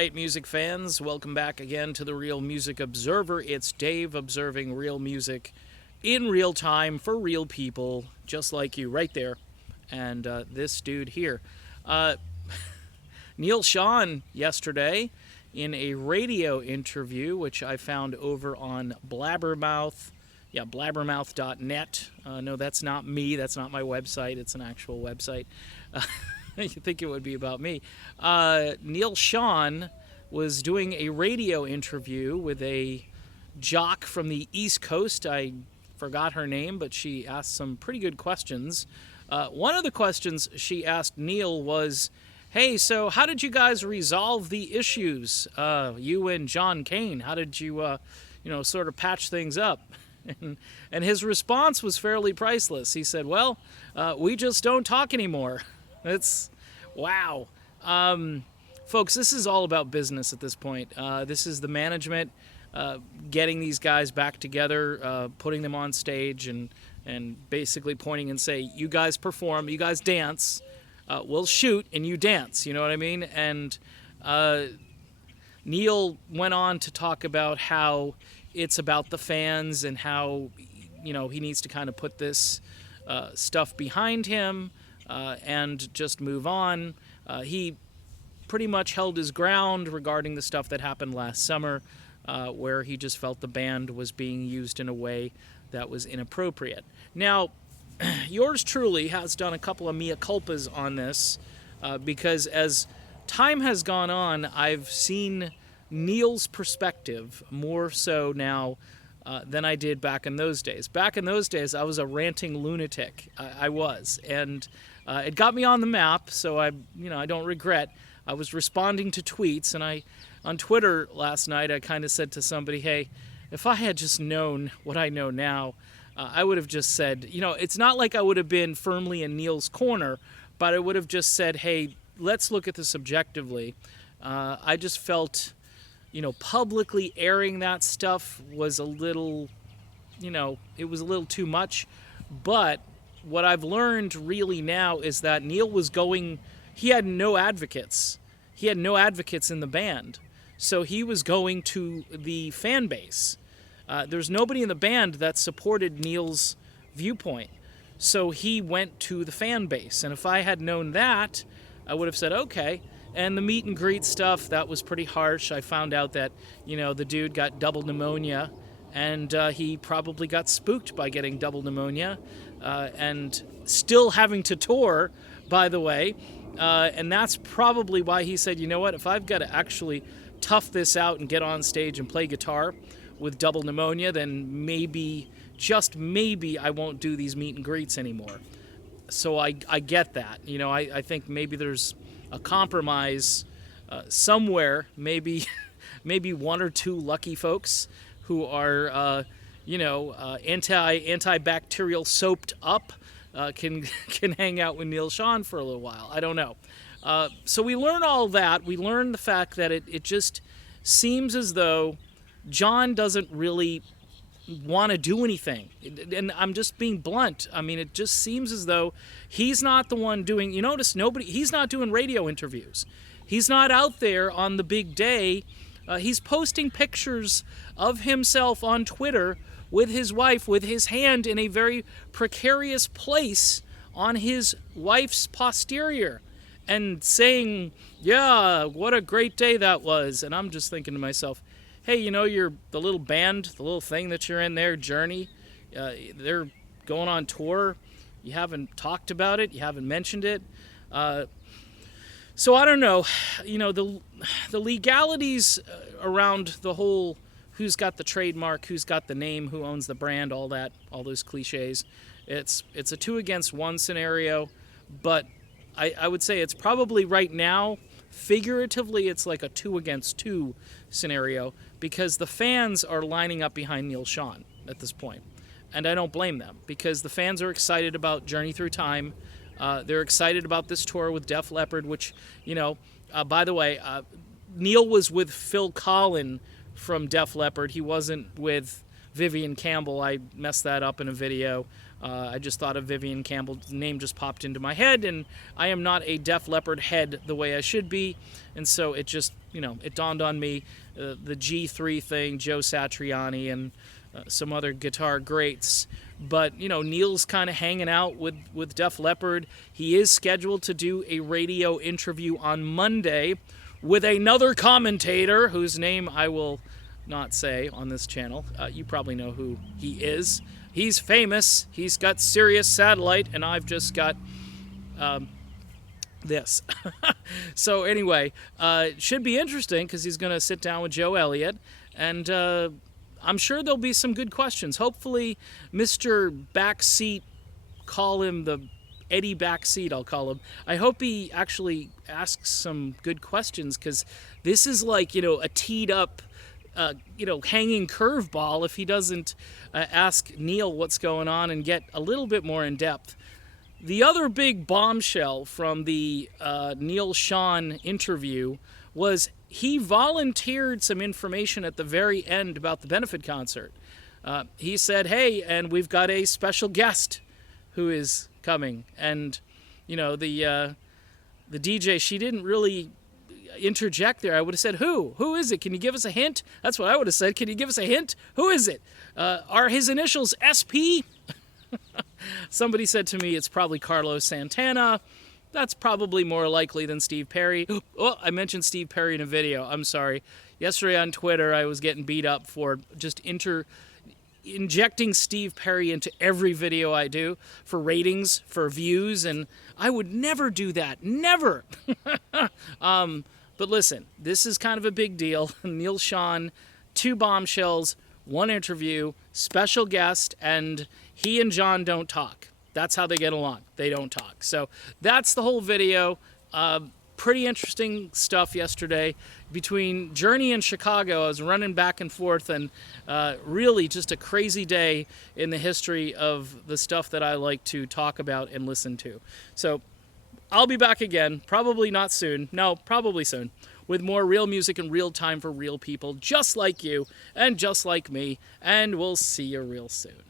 right, music fans, welcome back again to the Real Music Observer. It's Dave observing real music in real time for real people, just like you, right there. And this dude here. Uh, Neal Schon yesterday in a radio interview, which I found over on Blabbermouth. Yeah, blabbermouth.net. No, that's not me. That's not my website. It's an actual website. You think it would be about me. Neal Schon was doing a radio interview with a jock from the East Coast. I forgot her name, but she asked some pretty good questions. One of the questions she asked Neal was, hey, so how did you guys resolve the issues? You and John Kane, how did you, sort of patch things up? And his response was fairly priceless. He said, well, we just don't talk anymore. It's, wow. Folks, this is all about business at this point. This is the management getting these guys back together, putting them on stage and basically pointing and say, you guys perform, you guys dance, we'll shoot and you dance, you know what I mean? And Neal went on to talk about how it's about the fans and how, he needs to kind of put this stuff behind him and just move on. He pretty much held his ground regarding the stuff that happened last summer, where he just felt the band was being used in a way that was inappropriate. Now, yours truly has done a couple of mea culpas on this, because as time has gone on, I've seen Neal's perspective more so now than I did back in those days. Back in those days, I was a ranting lunatic. I was, and it got me on the map. So I don't regret. I was responding to tweets, and on Twitter last night, I kind of said to somebody, "Hey, if I had just known what I know now, I would have just said, it's not like I would have been firmly in Neal's corner, but I would have just said, hey, let's look at this objectively." I just felt, publicly airing that stuff was a little, it was a little too much. But what I've learned really now is that Neal was he had no advocates. He had no advocates in the band. So he was going to the fan base. There's nobody in the band that supported Neal's viewpoint. So he went to the fan base. And if I had known that, I would have said, okay. And the meet and greet stuff, that was pretty harsh. I found out that, the dude got double pneumonia, and he probably got spooked by getting double pneumonia, and still having to tour, by the way. And that's probably why he said, you know what, if I've got to actually tough this out and get on stage and play guitar with double pneumonia, then maybe, just maybe, I won't do these meet and greets anymore. So I get that. I think maybe there's a compromise somewhere, maybe one or two lucky folks who are, antibacterial soaped up, can hang out with Neal Schon for a little while. I don't know. So we learn all that. We learn the fact that it just seems as though John doesn't really want to do anything. And I'm just being blunt. I mean, it just seems as though he's not the one doing, he's not doing radio interviews. He's not out there on the big day. He's posting pictures of himself on Twitter with his wife, with his hand in a very precarious place on his wife's posterior, and saying, yeah, what a great day that was. And I'm just thinking to myself, hey, you're the little band, the little thing that you're in there, Journey, they're going on tour. You haven't talked about it. You haven't mentioned it. So I don't know. The legalities around the whole who's got the trademark, who's got the name, who owns the brand, all that, all those cliches. It's a 2 against 1 scenario, but I would say it's probably right now, figuratively, it's like a 2 against 2 scenario, because the fans are lining up behind Neal Schon at this point. And I don't blame them, because the fans are excited about Journey Through Time. They're excited about this tour with Def Leppard, which, by the way, Neal was with Phil Collin from Def Leppard. He wasn't with Vivian Campbell. I messed that up in a video. I just thought of Vivian Campbell's name just popped into my head, and I am not a Def Leppard head the way I should be, and so it just, it dawned on me, the G3 thing, Joe Satriani, and some other guitar greats. But, Neal's kind of hanging out with Def Leppard. He is scheduled to do a radio interview on Monday with another commentator whose name I will not say on this channel. You probably know who he is. He's famous. He's got Sirius Satellite, and I've just got this. So anyway, it should be interesting because he's going to sit down with Joe Elliott, and I'm sure there'll be some good questions. Hopefully, Mr. Backseat, call him the Eddie Backseat, I'll call him. I hope he actually asks some good questions, because this is like, a teed up, hanging curveball if he doesn't ask Neal what's going on and get a little bit more in depth. The other big bombshell from the Neal Schon interview was he volunteered some information at the very end about the benefit concert. He said, hey, and we've got a special guest who is coming. And, the DJ, she didn't really interject there. I would have said, who? Who is it? Can you give us a hint? That's what I would have said. Can you give us a hint? Who is it? Are his initials SP? Somebody said to me it's probably Carlos Santana. That's probably more likely than Steve Perry. Oh, I mentioned Steve Perry in a video. I'm sorry. Yesterday on Twitter, I was getting beat up for just injecting Steve Perry into every video I do for ratings, for views, and I would never do that. Never. But listen, this is kind of a big deal. Neal Schon, 2 bombshells, 1 interview, special guest, and he and John don't talk. That's how they get along. They don't talk. So that's the whole video. Pretty interesting stuff yesterday. Between Journey and Chicago, I was running back and forth, and really just a crazy day in the history of the stuff that I like to talk about and listen to. So I'll be back again, probably not soon. No, probably soon, with more real music in real time for real people just like you and just like me, and we'll see you real soon.